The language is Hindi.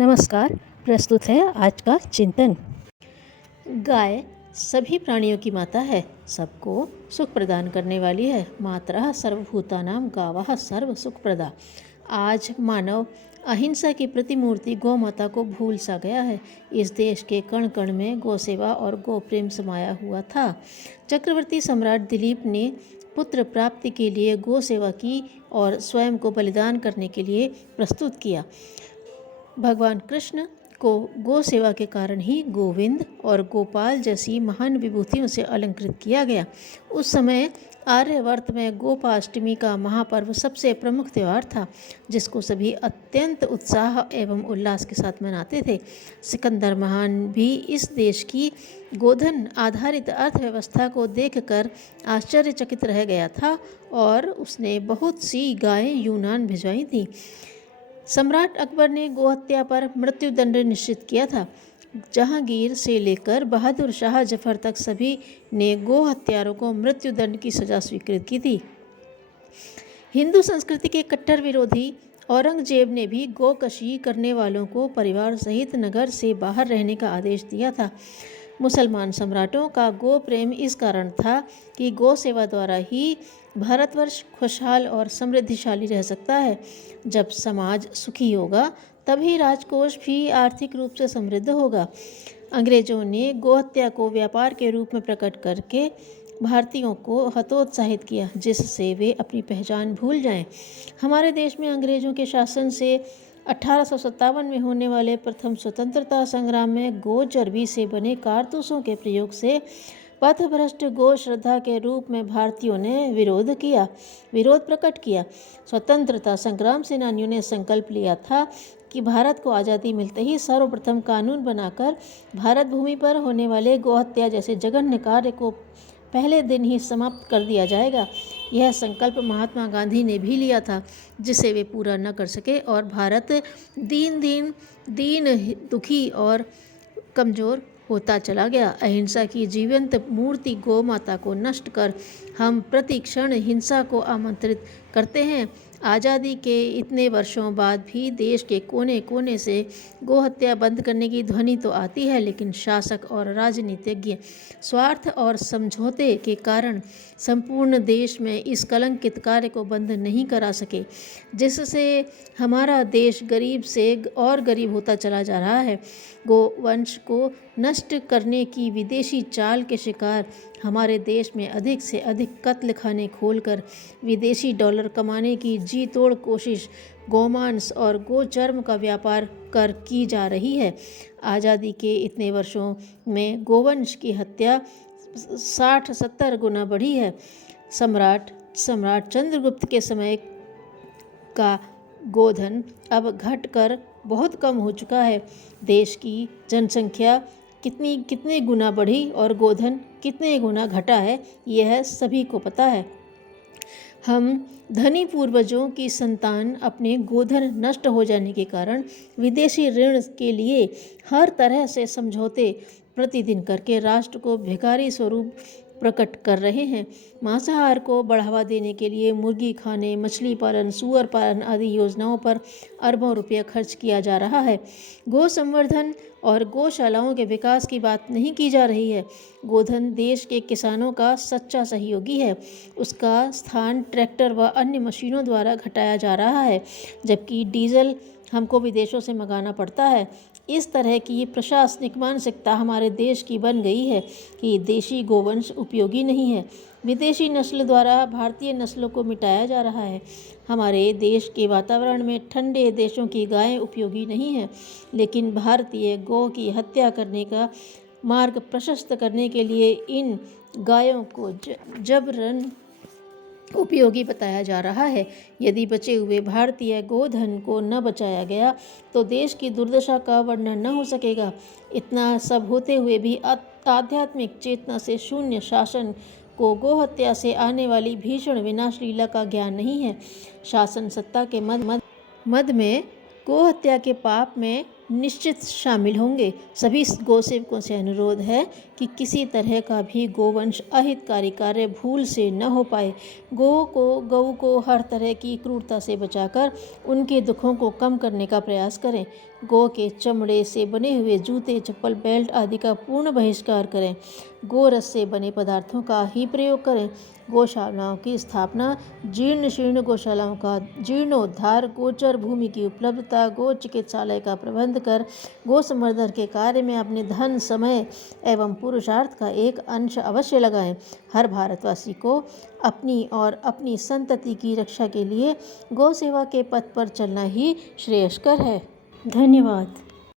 नमस्कार। प्रस्तुत है आज का चिंतन। गाय सभी प्राणियों की माता है, सबको सुख प्रदान करने वाली है। मातरः सर्वभूतानां गावः सर्व सुखप्रदा। आज मानव अहिंसा की प्रतिमूर्ति गौ माता को भूल सा गया है। इस देश के कण कण में गौ सेवा और गौ प्रेम समाया हुआ था। चक्रवर्ती सम्राट दिलीप ने पुत्र प्राप्ति के लिए गौ सेवा की और स्वयं को बलिदान करने के लिए प्रस्तुत किया। भगवान कृष्ण को गौ सेवा के कारण ही गोविंद और गोपाल जैसी महान विभूतियों से अलंकृत किया गया। उस समय आर्यावर्त में गोपाष्टमी का महापर्व सबसे प्रमुख त्यौहार था, जिसको सभी अत्यंत उत्साह एवं उल्लास के साथ मनाते थे। सिकंदर महान भी इस देश की गोधन आधारित अर्थव्यवस्था को देखकर आश्चर्यचकित रह गया था और उसने बहुत सी गायें यूनान भिजवाई थीं। सम्राट अकबर ने गोहत्या पर मृत्युदंड निश्चित किया था। जहांगीर से लेकर बहादुर शाह जफर तक सभी ने गो हत्यारों को मृत्युदंड की सजा स्वीकृत की थी। हिंदू संस्कृति के कट्टर विरोधी औरंगजेब ने भी गोकशी करने वालों को परिवार सहित नगर से बाहर रहने का आदेश दिया था। मुसलमान सम्राटों का गो प्रेम इस कारण था कि गौ सेवा द्वारा ही भारतवर्ष खुशहाल और समृद्धिशाली रह सकता है। जब समाज सुखी होगा तभी राजकोष भी आर्थिक रूप से समृद्ध होगा। अंग्रेजों ने गोहत्या को व्यापार के रूप में प्रकट करके भारतीयों को हतोत्साहित किया, जिससे वे अपनी पहचान भूल जाएं। हमारे देश में अंग्रेजों के शासन से 1857 में होने वाले प्रथम स्वतंत्रता संग्राम में गो चर्बी से बने कारतूसों के प्रयोग से पथभ्रष्ट गो श्रद्धा के रूप में भारतीयों ने विरोध प्रकट किया। स्वतंत्रता संग्राम सेनानियों ने संकल्प लिया था कि भारत को आज़ादी मिलते ही सर्वप्रथम कानून बनाकर भारत भूमि पर होने वाले गोहत्या जैसे जघन्य कार्य को पहले दिन ही समाप्त कर दिया जाएगा। यह संकल्प महात्मा गांधी ने भी लिया था, जिसे वे पूरा न कर सके और भारत दीन दुखी और कमज़ोर होता चला गया। अहिंसा की जीवंत मूर्ति गौ माता को नष्ट कर हम प्रति क्षण हिंसा को आमंत्रित करते हैं। आज़ादी के इतने वर्षों बाद भी देश के कोने कोने से गोहत्या बंद करने की ध्वनि तो आती है, लेकिन शासक और राजनीतिज्ञ स्वार्थ और समझौते के कारण संपूर्ण देश में इस कलंकित कार्य को बंद नहीं करा सके, जिससे हमारा देश गरीब से और गरीब होता चला जा रहा है। गोवंश को नष्ट करने की विदेशी चाल के शिकार हमारे देश में अधिक से अधिक कत्ल खाने खोलकर विदेशी डॉलर कमाने की जी तोड़ कोशिश गोमांस और गोचर्म का व्यापार कर की जा रही है। आज़ादी के इतने वर्षों में गोवंश की हत्या 60-70 गुना बढ़ी है। सम्राट चंद्रगुप्त के समय का गोधन अब घटकर बहुत कम हो चुका है। देश की जनसंख्या कितने गुना बढ़ी और गोधन कितने गुना घटा है, यह सभी को पता है। हम धनी पूर्वजों की संतान अपने गोधन नष्ट हो जाने के कारण विदेशी ऋण के लिए हर तरह से समझौते प्रतिदिन करके राष्ट्र को भिखारी स्वरूप प्रकट कर रहे हैं। मांसाहार को बढ़ावा देने के लिए मुर्गी खाने, मछली पालन, सूअर पालन आदि योजनाओं पर अरबों रुपया खर्च किया जा रहा है। गो संवर्धन और गौशालाओं के विकास की बात नहीं की जा रही है। गोधन देश के किसानों का सच्चा सहयोगी है। उसका स्थान ट्रैक्टर व अन्य मशीनों द्वारा घटाया जा रहा है, जबकि डीजल हमको विदेशों से मंगाना पड़ता है। इस तरह की प्रशासनिक मानसिकता हमारे देश की बन गई है कि देशी गोवंश उपयोगी नहीं है। विदेशी नस्ल द्वारा भारतीय नस्लों को मिटाया जा रहा है। हमारे देश के वातावरण में ठंडे देशों की गायें उपयोगी नहीं है, लेकिन भारतीय गौ की हत्या करने का मार्ग प्रशस्त करने के लिए इन गायों को जबरन उपयोगी बताया जा रहा है। यदि बचे हुए भारतीय गोधन को न बचाया गया तो देश की दुर्दशा का वर्णन न हो सकेगा। इतना सब होते हुए भी आध्यात्मिक चेतना से शून्य शासन को गोहत्या से आने वाली भीषण विनाश लीला का ज्ञान नहीं है। शासन सत्ता के मद में गोहत्या के पाप में निश्चित शामिल होंगे। सभी गोसेवकों से अनुरोध है कि किसी तरह का भी गोवंश अहितकारी कार्य भूल से न हो पाए। गऊ को हर तरह की क्रूरता से बचाकर उनके दुखों को कम करने का प्रयास करें। गौ के चमड़े से बने हुए जूते, चप्पल, बेल्ट आदि का पूर्ण बहिष्कार करें। गोरस से बने पदार्थों का ही प्रयोग करें। गौशालाओं की स्थापना, जीर्ण शीर्ण गौशालाओं का जीर्णोद्धार, गोचर भूमि की उपलब्धता, गो चिकित्सालय का प्रबंध कर गो संवर्धन के कार्य में अपने धन, समय एवं पुरुषार्थ का एक अंश अवश्य लगाएं। हर भारतवासी को अपनी और अपनी संतति की रक्षा के लिए गौ सेवा के पथ पर चलना ही श्रेयस्कर है। धन्यवाद।